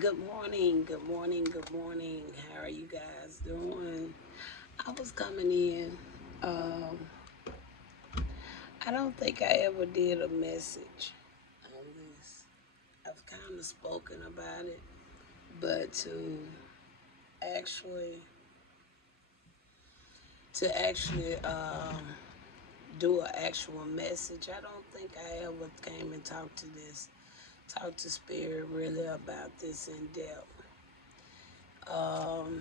Good morning, good morning, good morning. How are you guys doing? I was coming in. Um, I don't think I ever did a message on this. I've kind of spoken about it, but actually, to actually do an actual message, I don't think I ever came and talked to Spirit really about this in depth.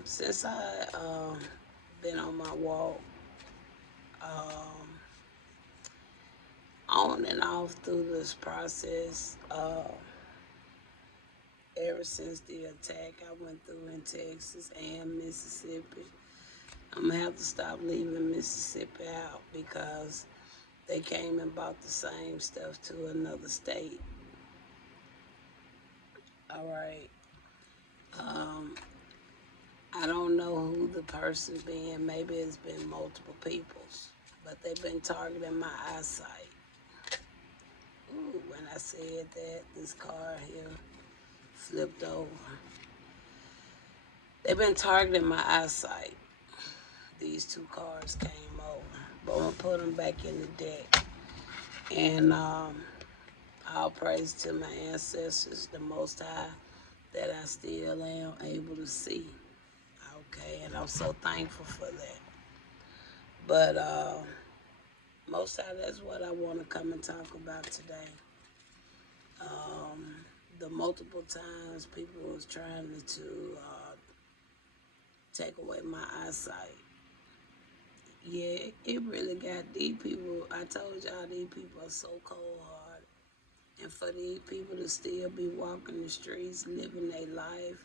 Since I been on my walk, um, on and off through this process, ever since the attack I went through in Texas and Mississippi. I'm gonna have to stop leaving Mississippi out because they came and bought the same stuff to another state. All right. Um, I don't know who the person been. Maybe it's been multiple people's, but they've been targeting my eyesight. Ooh, when I said that, this car here flipped over. They've been targeting my eyesight. These two cars came over, but I'm gonna put them back in the deck. And all praise to my ancestors, the Most High, that I still am able to see. Okay, and I'm so thankful for that. But most High, that's what I want to come and talk about today. Um, the multiple times people was trying to take away my eyesight. Yeah, it really got these people. I told y'all these people are so cold hearted. And for these people to still be walking the streets, living their life,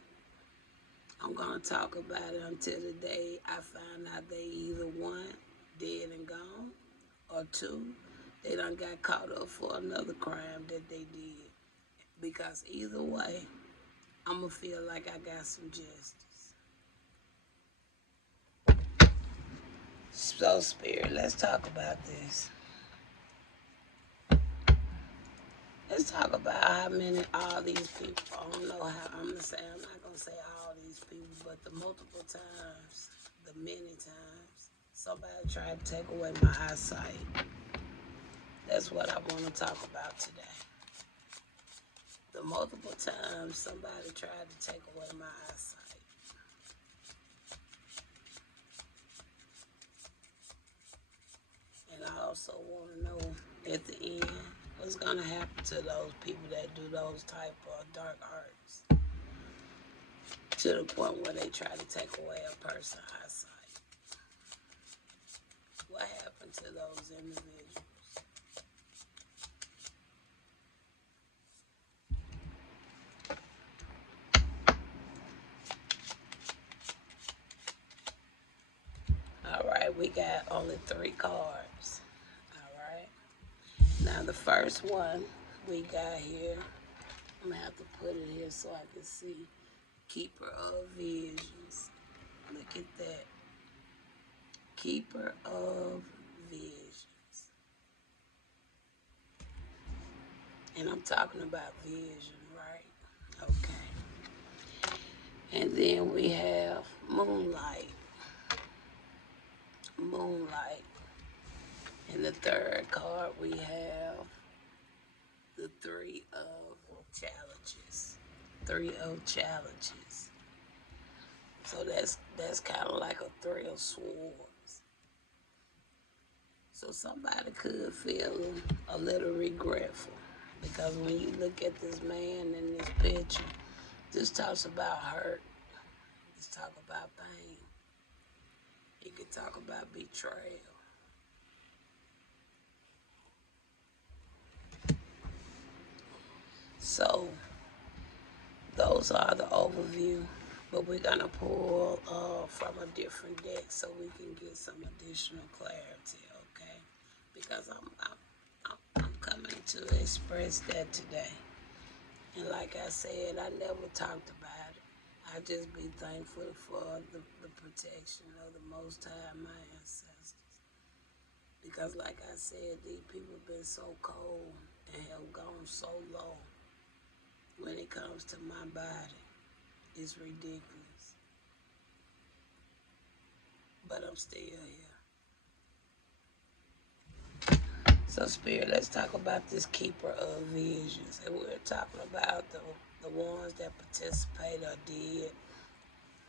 I'm going to talk about it until the day I find out they either one, dead and gone, or two, they done got caught up for another crime that they did. Because either way, I'm going to feel like I got some justice. So, Spirit, let's talk about this. Let's talk about how many all these people. I don't know how I'm gonna say. I'm not gonna say all these people, but the multiple times, the many times somebody tried to take away my eyesight. That's what I want to talk about today. The multiple times somebody tried to take away my eyesight, and I also want to know at the end what's gonna happen to those people that do those type of dark arts to the point where they try to take away a person's eyesight. What happened to those individuals? All right, we got only three cards. All right. Now the first one we got here, I'm gonna have to put it here so I can see. Keeper of Visions. Look at that. Keeper of Visions. And I'm talking about vision, right? Okay. And then we have Moonlight. Moonlight. And the third card we have the Three of Challenges. Three of Challenges. So that's kind of like a three of swords. So somebody could feel a little regretful because when you look at this man in this picture, this talks about hurt. This talk about pain. You could talk about betrayal. So those are the overview, but we're gonna pull from a different deck so we can get some additional clarity, okay? Because I'm coming to express that today. And like I said, I never talked about it. I just be thankful for the protection of the Most High, my ancestors. Because like I said, these people been so cold and have gone so low when it comes to my body. It's ridiculous. But I'm still here. So, Spirit, let's talk about this keeper of visions. And we're talking about the ones that participate or did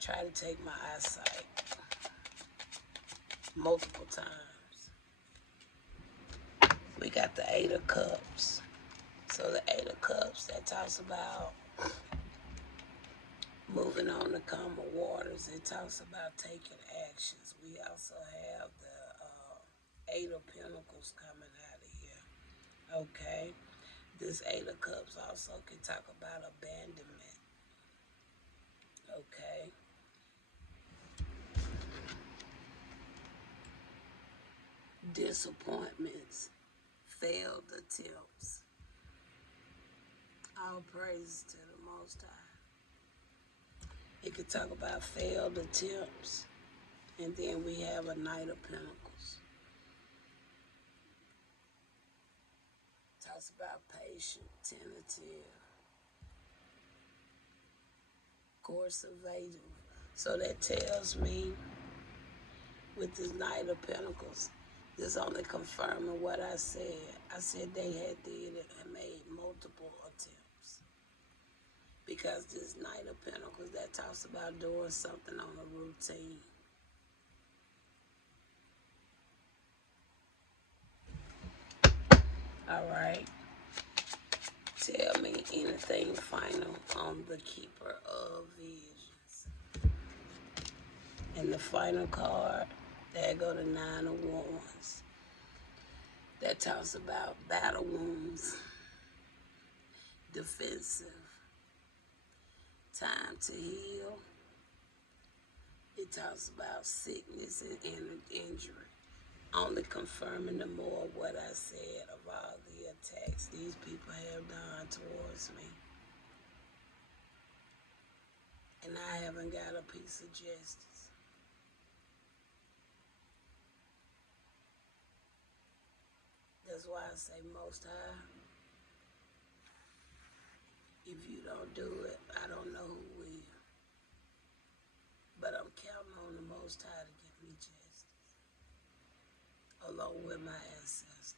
try to take my eyesight multiple times. We got the Eight of Cups. So the Eight of Cups, that talks about moving on to calmer waters. It talks about taking actions. We also have the Eight of Pentacles coming out of here. Okay. This Eight of Cups also can talk about abandonment. Okay. Disappointments. Failed attempts. All praise to the Most High. It could talk about failed attempts. And then we have a Knight of Pentacles. Talks about patient, tentative, course evasive. So that tells me with this Knight of Pentacles, this only confirming what I said. I said they had did it and made multiple attempts. Because this Knight of Pentacles, that talks about doing something on a routine. All right. Tell me anything final on the Keeper of Visions. And the final card, there go the Nine of Wands. That talks about battle wounds, defensive, time to heal. It talks about sickness and injury. Only confirming the more of what I said of all the attacks these people have done towards me. And I haven't got a piece of justice. That's why I say Most High, if you don't do it, I don't know who will. But I'm counting on the Most High to give me justice, along with my ancestors.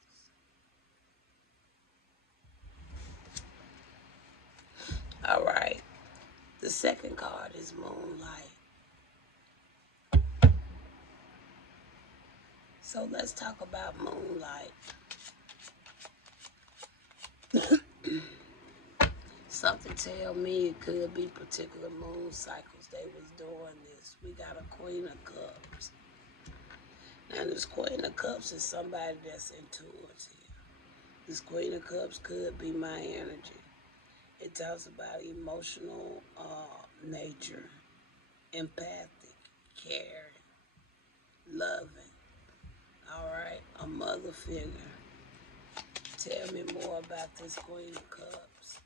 All right. The second card is Moonlight. So let's talk about Moonlight. Something tell me it could be particular moon cycles they was doing this. We got a Queen of Cups. Now this Queen of Cups is somebody that's intuitive. This Queen of Cups could be my energy. It talks about emotional nature, empathic, caring, loving. All right, a mother figure. Tell me more about this Queen of Cups.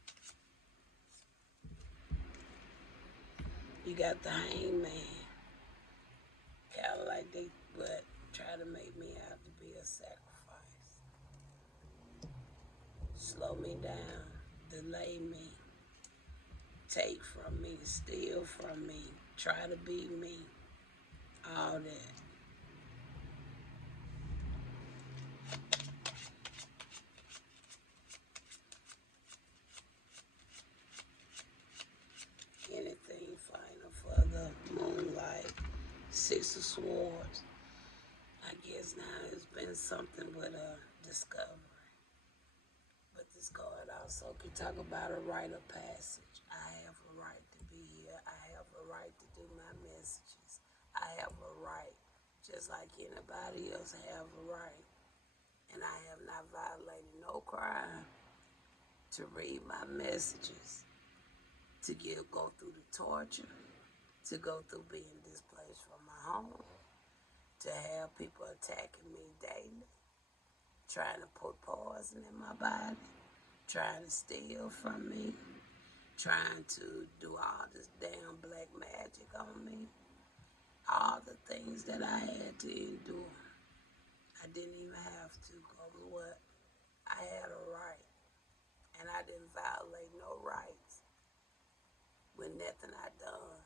You got the Hangman. Kind of like they would try to make me out to be a sacrifice. Slow me down, delay me, take from me, steal from me, try to be me, all that. Anything final for the Moonlight. Six of Swords. I guess now it's been something with a discovery. But this card also can talk about a rite of passage. I have a right to be here. I have a right to do my messages. I have a right, just like anybody else have a right. And I have not violated no crime to read my messages, to go through the torture, to go through being displaced from my home, to have people attacking me daily, trying to put poison in my body, trying to steal from me, trying to do all this damn black magic on me, all the things that I had to endure. I didn't even have to, because what? I had a right, and I didn't violate no rights. When nothing I done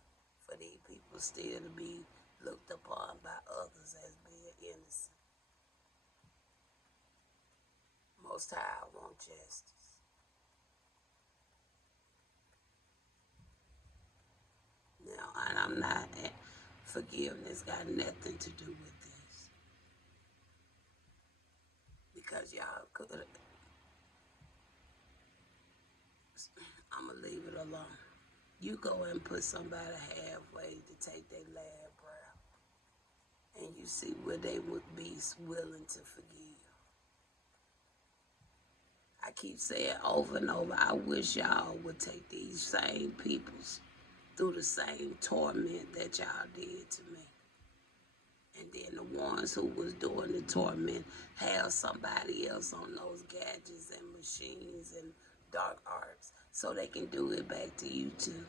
for these people still to be looked upon by others as being innocent. Most High, I want justice. Now, and I'm not, forgiveness got nothing to do with this. Because y'all could, I'm going to leave it alone. You go and put somebody halfway to take their last breath, and you see where they would be willing to forgive. I keep saying over and over, I wish y'all would take these same peoples through the same torment that y'all did to me. And then the ones who was doing the torment have somebody else on those gadgets and machines and dark arts so they can do it back to you too.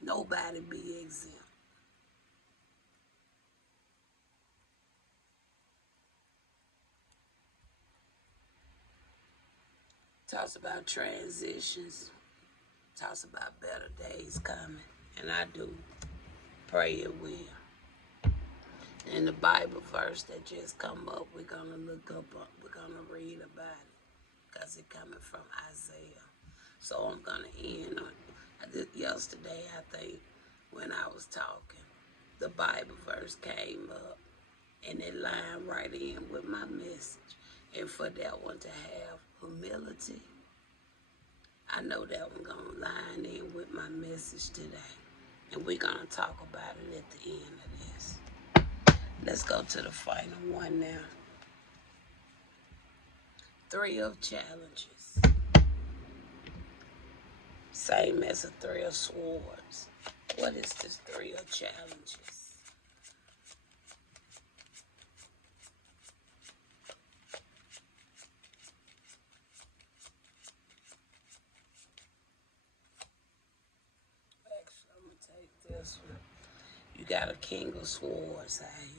Nobody be exempt. Talks about transitions. Talks about better days coming. And I do pray it will. And the Bible verse that just come up, we're going to look up, we're going to read about it. Because it coming from Isaiah. So I'm going to end on it. Yesterday, I think, when I was talking, the Bible verse came up. And it lined right in with my message. And for that one to have humility, I know that one gonna line in with my message today. And we're gonna talk about it at the end of this. Let's go to the final one now. 3 of challenges. Same as a 3 of swords. What is this 3 of challenges? Actually, I'm gonna take this one. You got a King of Swords out here.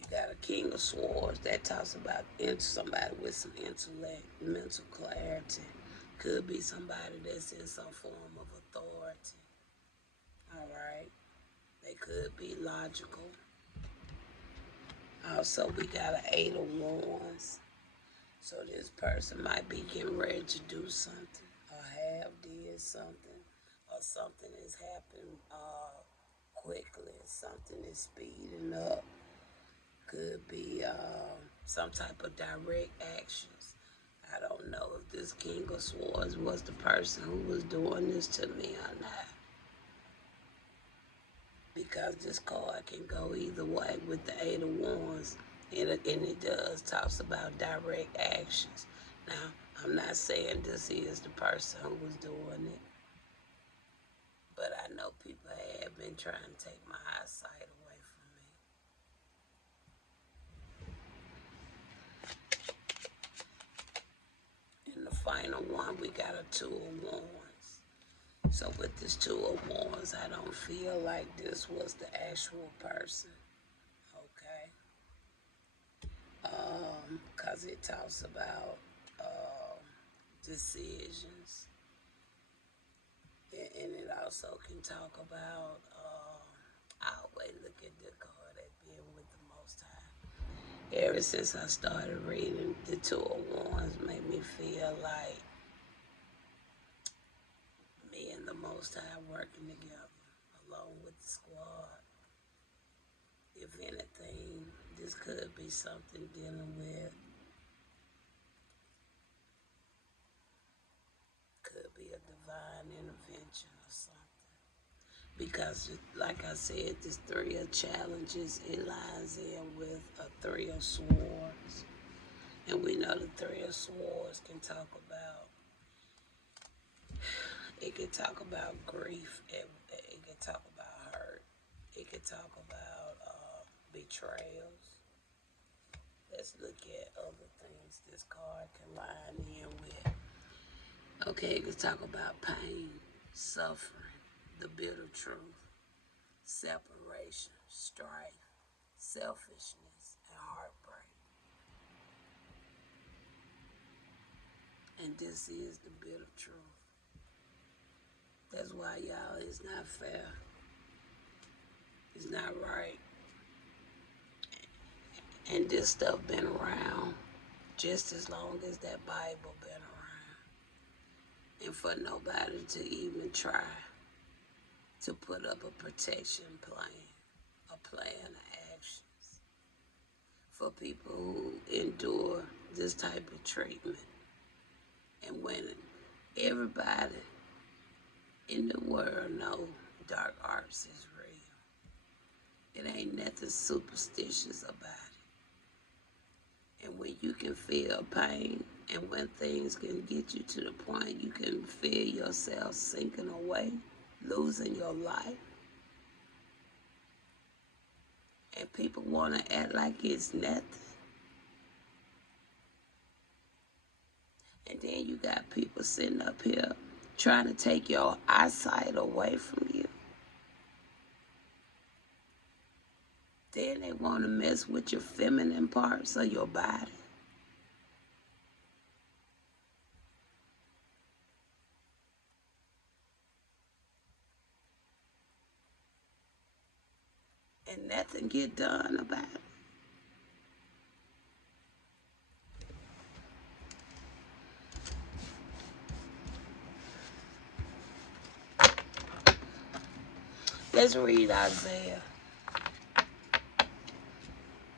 You got a King of Swords that talks about somebody with some intellect, mental clarity. Could be somebody that's in some form of authority. All right. They could be logical. Also, we got an 8 of Wands. So this person might be getting ready to do something or have did something, or something is happening quickly. Something is speeding up. Could be some type of direct actions. I don't know if this King of Swords was the person who was doing this to me or not. Because this card can go either way with the 8 of Wands. And it does talks about direct actions. Now, I'm not saying this is the person who was doing it. But I know people have been trying to take my eyesight away from me. In the final one, we got a 2 of Wands. So with this 2 of Wands, I don't feel like this was the actual person. Okay? Because it talks about decisions. And it also can talk about, I always look at the card as being with the Most High. Ever since I started reading, the 2 of Wands made me feel like me and the Most High working together, along with the squad. If anything, this could be something dealing with, could be a divine intervention or something. Because, like I said, this 3 of challenges, it lines in with a 3 of swords. And we know the 3 of swords can talk about, it can talk about grief, it can talk about hurt, it can talk about betrayals. Let's look at other things this card can line in with. Okay, it can talk about pain, suffering, the bitter truth, separation, strife, selfishness, and heartbreak. And this is the bitter truth. why, y'all, it's not fair. It's not right. And this stuff been around just as long as that Bible been around. And for nobody to even try to put up a protection plan, a plan of actions for people who endure this type of treatment. And when everybody in the world know dark arts is real, it ain't nothing superstitious about it. And when you can feel pain, and when things can get you to the point you can feel yourself sinking away, losing your life, and people want to act like it's nothing. And then you got people sitting up here trying to take your eyesight away from you. Then they want to mess with your feminine parts of your body. And nothing get done about it. Let's read Isaiah.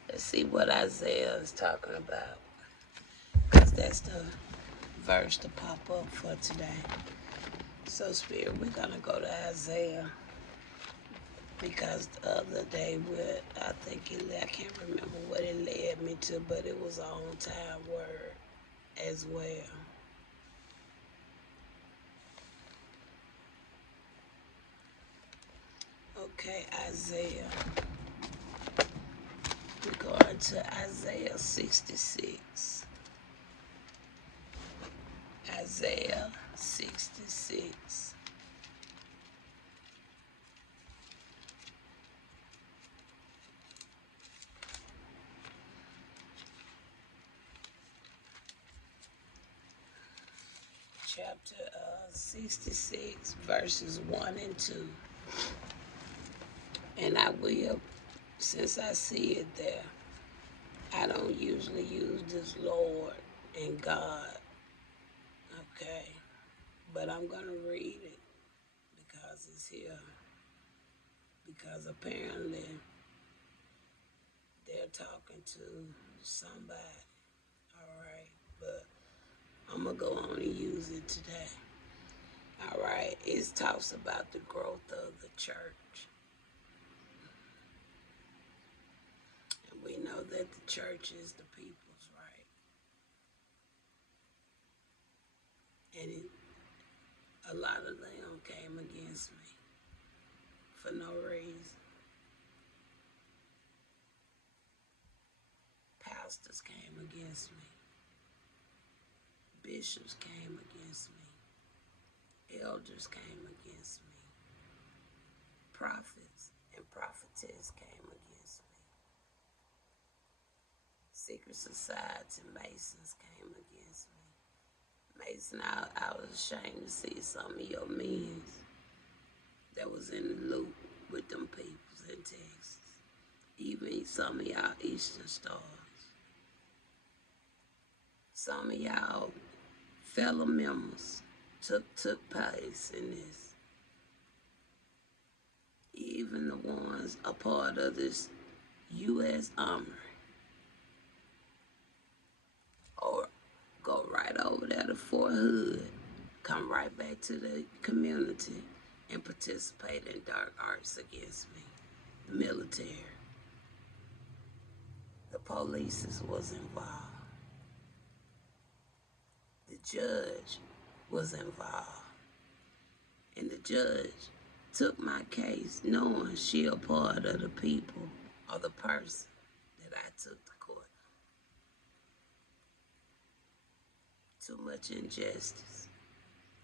Let's see what Isaiah is talking about. Because that's the verse to pop up for today. So, Spirit, we're going to go to Isaiah. Because the other day, I can't remember what it led me to, but it was an on-time word as well. Okay, Isaiah. We're going to Isaiah 66. Isaiah 66. Chapter 66, verses 1 and 2. And I will, since I see it there, I don't usually use this Lord and God, okay? But I'm going to read it because it's here. Because apparently they're talking to somebody, all right? But I'm going to go on and use it today. All right, it talks about the growth of the church. And we know that the church is the people's, right? And a lot of them came against me for no reason. Pastors came against me. Bishops came against me. Elders came against me. Prophets and prophetess came against me. Secret society Masons came against me. Mason, I was ashamed to see some of your men that was in the loop with them peoples in Texas. Even some of y'all Eastern Stars. Some of y'all fellow members took place in this. Even the ones a part of this U.S. Army. Or go right over there to Fort Hood, come right back to the community and participate in dark arts against me. The military. The police was involved. The judge was involved. And the judge took my case knowing she a part of the people or the person that I took to court. Too much injustice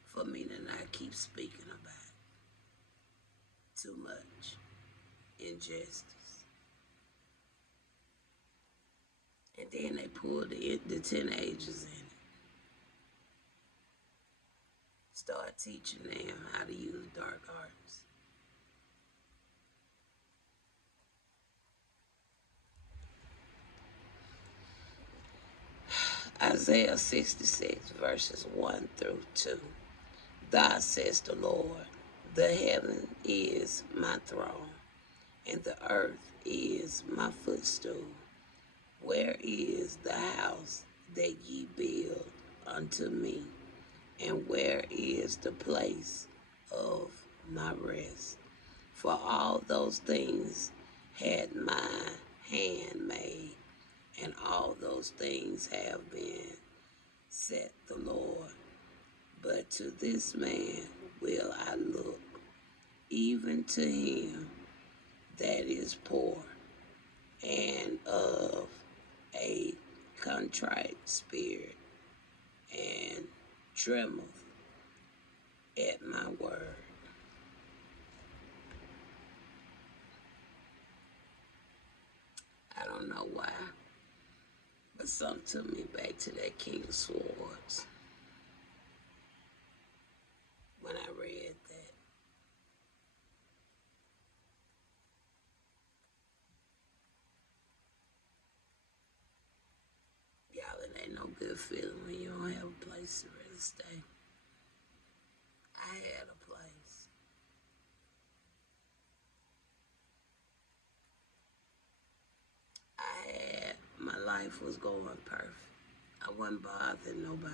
for me to not keep speaking about it. Too much injustice. And then they pulled the teenagers in it. start teaching them how to use dark arts. Isaiah 66, verses 1 through 2. Thus says the Lord, the heaven is my throne, and the earth is my footstool. Where is the house that ye build unto me? And where is the place of my rest? For all those things had my hand made, and all those things have been, said the Lord. But to this man will I look, even to him that is poor and of a contrite spirit, and trembleth at my word. I don't know why, but something took me back to that King of Swords when I read that. Y'all, it ain't no good feeling when you don't have a place to really stay. I had a place. My life was going perfect. I wasn't bothering nobody.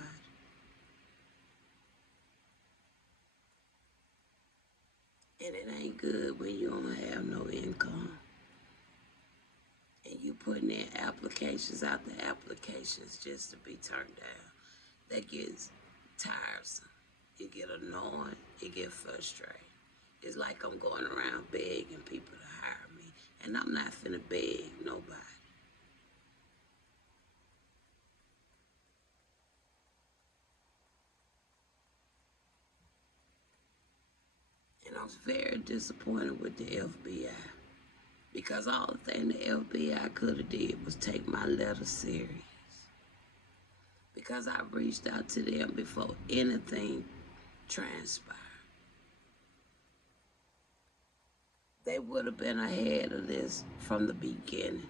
And it ain't good when you don't have no income. And you putting in applications after applications just to be turned down. That gets tiresome. It get annoying. It get frustrating. It's like I'm going around begging people to hire me. And I'm not finna beg nobody. And I was very disappointed with the FBI. Because all the thing the FBI could have did was take my letter serious. Because I reached out to them before anything transpired. They would have been ahead of this from the beginning.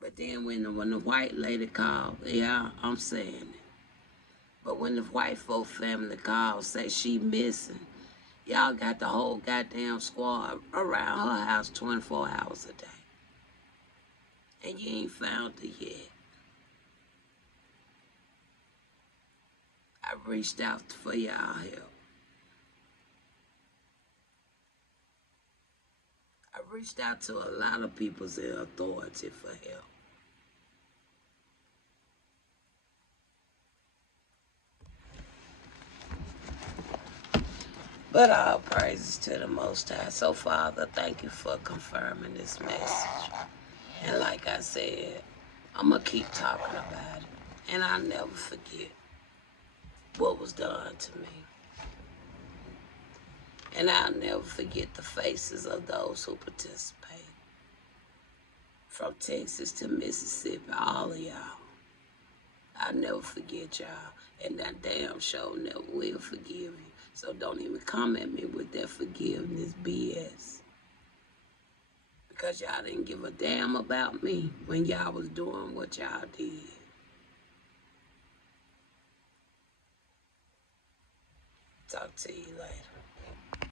But then when the white lady called, yeah, I'm saying it. But when the white folk family called, say she missing, y'all got the whole goddamn squad around her house 24 hours a day. And you ain't found her yet. I reached out for y'all help. I reached out to a lot of people in authority for help. But all praises to the Most High. So, Father, thank you for confirming this message. And like I said, I'm going to keep talking about it. And I'll never forget what was done to me. And I'll never forget the faces of those who participated. From Texas to Mississippi, all of y'all. I'll never forget y'all. And that damn show never will forgive you. So don't even come at me with that forgiveness BS. Because y'all didn't give a damn about me when y'all was doing what y'all did. Talk to you later.